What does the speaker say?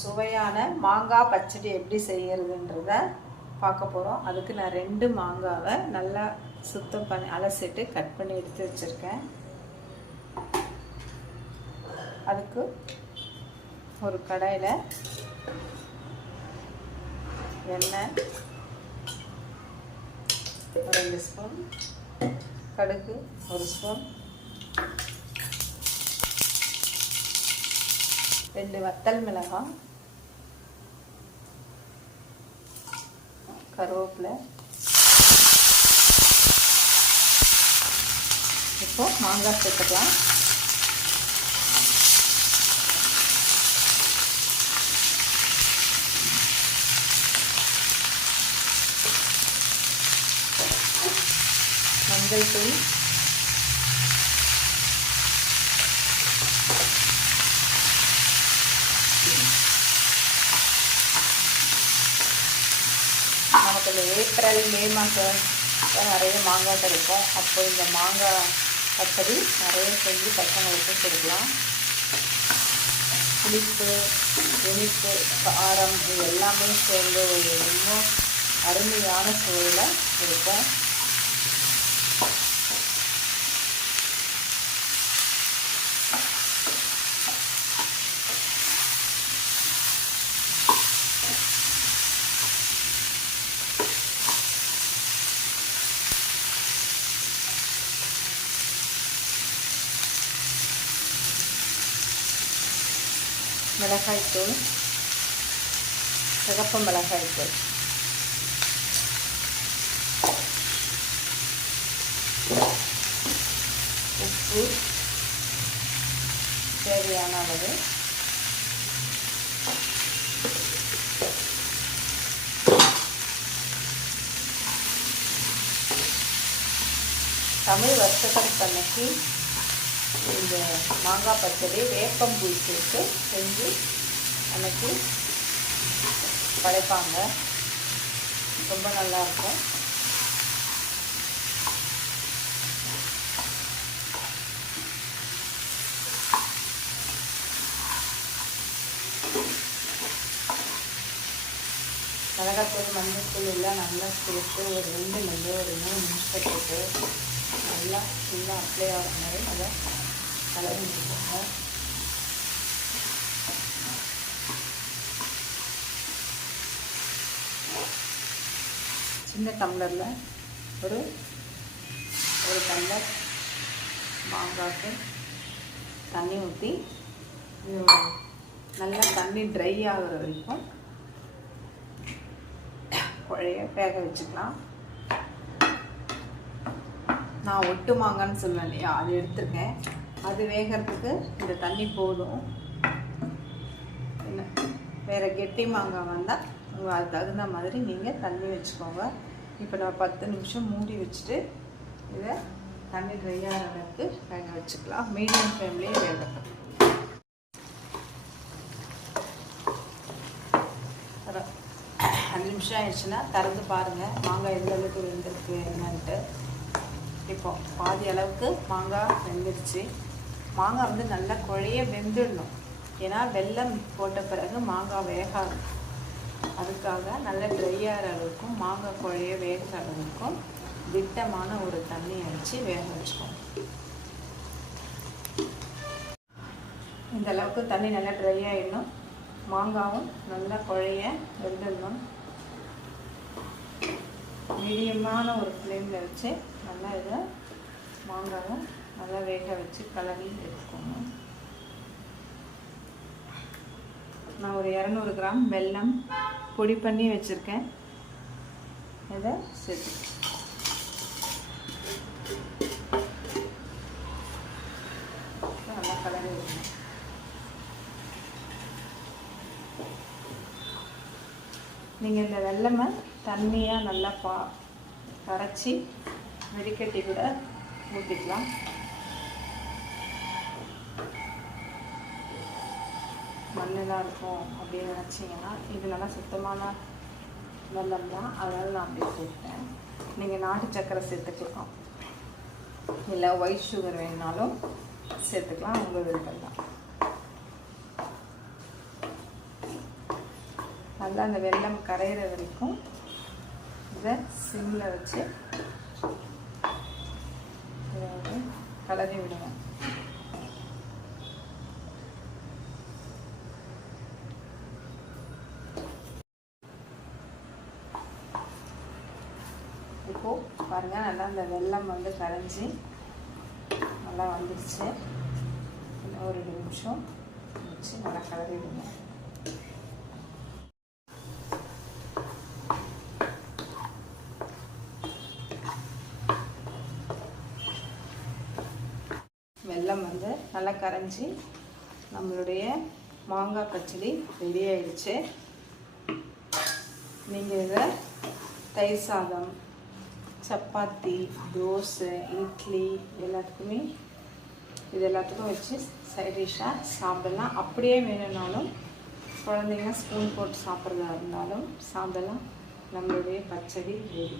சுவையான மாங்காய் பச்சடி எப்படி செய்கிறதுன்றத பார்க்க போகிறோம். அதுக்கு நான் 2 மாங்காவை நல்லா சுத்தம் பண்ணி அலசிட்டு கட் பண்ணி எடுத்து வச்சுருக்கேன். அதுக்கு ஒரு கடாயில் எண்ணெய், 2 ஸ்பூன் கடுகு, 1 ஸ்பூன், 2 வத்தல் மிளகாய், கருவேப்பிலை. இப்போ மாங்காய் சேர்த்துக்கலாம். மஞ்சள் தூள், நமக்கு இந்த ஏப்ரல் மே மாதம் நிறைய மாங்காய் கிடைக்கும். அப்போ இந்த மாங்காய் பச்சடி நிறைய செஞ்சு பசங்களுக்கும் கொடுக்கலாம். புளிப்பு, இனிப்பு, காரம் இது எல்லாமே சேர்ந்து ஒரு இன்னும் அருமையான சுவையில் இருக்கும். மிளகாய்த்தூள், சிகப்பு மிளகாய்த்தூள், உப்பு தேவையான அளவு, தமிழ் வருஷத்தன்னைக்கு இந்த மாங்காய் பச்சடி வேப்பம்பூ சேர்த்து செஞ்சு அன்னைக்கு படைப்பாங்க. ரொம்ப நல்லாயிருக்கும். மிளகாத்தூள், மஞ்சள்தூள் எல்லாம் நல்லா சேர்த்து ஒரு 2 நிமிஷம் போட்டு நல்லா ஃபுல்லாக அப்ளை ஆகிற மாதிரி அதை கலந்து விட்டுக்கோங்க. சின்ன டம்ளரில் ஒரு டம்ளர் மாங்காய்க்கு தண்ணி ஊற்றி நல்லா தண்ணி ட்ரை ஆகிற வரைக்கும் குழைய வேக வச்சுக்கலாம். நான் ஒட்டு மாங்கான்னு சொல்லுவேன் இல்லையா, அது எடுத்துருக்கேன். அது வேகிறதுக்கு இந்த தண்ணி போதும். என்ன வேறு கெட்டி மாங்காய் வந்தால் உங்கள் அது தகுந்த மாதிரி நீங்கள் தண்ணி வச்சுக்கோங்க. இப்போ நான் 10 நிமிஷம் மூடி வச்சுட்டு இதை தண்ணி ட்ரை ஆகிற அளவுக்கு வேக வச்சுக்கலாம். மீடியம் ஃப்ளேம்லேயே வேகட்டும். 5 நிமிஷம் ஆயிடுச்சுன்னா திறந்து பாருங்கள் மாங்காய் எந்த அளவுக்கு வெந்திருக்கு என்னன்ட்டு. இப்போ பாதி அளவுக்கு மாங்காய் வெந்துடுச்சு. மாங்காய் வந்து நல்லா குழைய வெந்துடணும். ஏன்னா வெல்லம் போட்ட பிறகு மாங்காய் வேகாது. அதுக்காக நல்லா ட்ரை ஆகிற அளவுக்கும் மாங்காய் குழைய வேகிற அளவுக்கும் திட்டமான ஒரு தண்ணி அடித்து வேக வச்சுக்கோங்க. இந்த அளவுக்கு தண்ணி நல்லா ட்ரை ஆகிடணும். மாங்காயும் நல்லா குழைய வெந்துடணும். மீடியமான ஒரு ஃப்ளேமில் வச்சு நல்லா இதை மாங்காயும் நல்லா வேக வச்சு கலரி எடுத்துக்கோங்க. நான் ஒரு 200 கிராம் வெல்லம் பொடி பண்ணி வச்சுருக்கேன். இதை சேர்த்து நல்லா கலரி விடணும். நீங்கள் இந்த வெல்லமை தண்ணியாக நல்லா கரைச்சி வெடிக்கட்டி கூட ஊற்றிக்கலாம். மண்ணெல்லாம் இருக்கும் அப்படின்னு நினச்சிங்கன்னா இது நல்லா சுத்தமான வெல்லம் தான், அதனால் நான் அப்படியே போட்டேன். நீங்கள் நாட்டு சக்கரை சேர்த்துக்கலாம், இல்லை ஒயிட் சுகர் வேணுனாலும் சேர்த்துக்கலாம், உங்கள் விருப்பம் தான். நல்லா அந்த வெல்லம் கரையிற வரைக்கும் இதை சிம்மில் வச்சு கலரி விடுவேன். இப்போது பாருங்கள், நல்லா அந்த வெல்லம் வந்து கரைஞ்சி நல்லா வந்துடுச்சு. இன்னும் ஒரு 2 நிமிஷம் வச்சு நல்லா கலரி விடுங்க. வெல்லம் வந்து நல்லா கரைஞ்சி நம்மளுடைய மாங்காய் பச்சடி ரெடி ஆயிடுச்சு. நீங்கள் இதை தயிர் சாதம், சப்பாத்தி, தோசை, இட்லி எல்லாத்துக்குமே வச்சு சைட் டிஷ்ஷாக சாப்பிடலாம். அப்படியே வேணும்னாலும் குழந்தைங்க ஸ்பூன் போட்டு சாப்பிட்றதா இருந்தாலும் சாப்பிடலாம். நம்மளுடைய பச்சடி ரெடி.